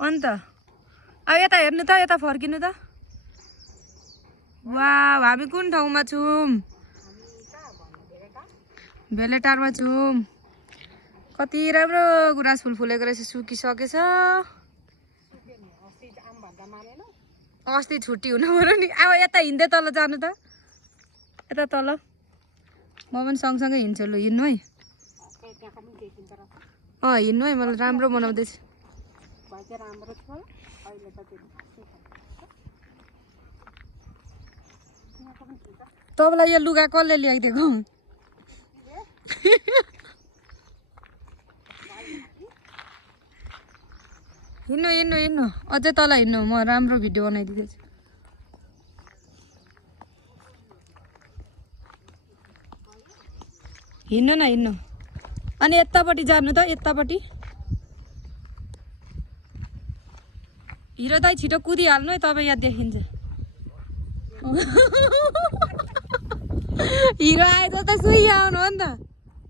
अन्त अब यता हेर्नु त यता फर्किनु त वाह हामी कुन ठाउँमा छौँ भेलेटारमा छौँ कति राम्रो गुराँस फुल फुलेको रहेछ सुकिसकेछ अस्ति छुट्टी हुनु पर्यो नि अब यता हिँड्दै तल जानु त यता तल म पनि सँगसँगै हिँड्छु लु हिँड्नु है हिँड्नु है मलाई राम्रो बनाउँदैछु तपाईँलाई यो लुगा कसले ल्याइदिएको हिँड्नु हिँड्नु हिँड्नु अझै तल हिँड्नु म राम्रो भिडियो बनाइदिँदैछु हिँड्नु न हिँड्नु अनि यतापट्टि जानु त यतापट्टि हिरो दाइ छिटो कुदिहाल्नु है तपाईँ यहाँ देखिन्छ हिरो आए जस्तै सुई आउनु हो नि त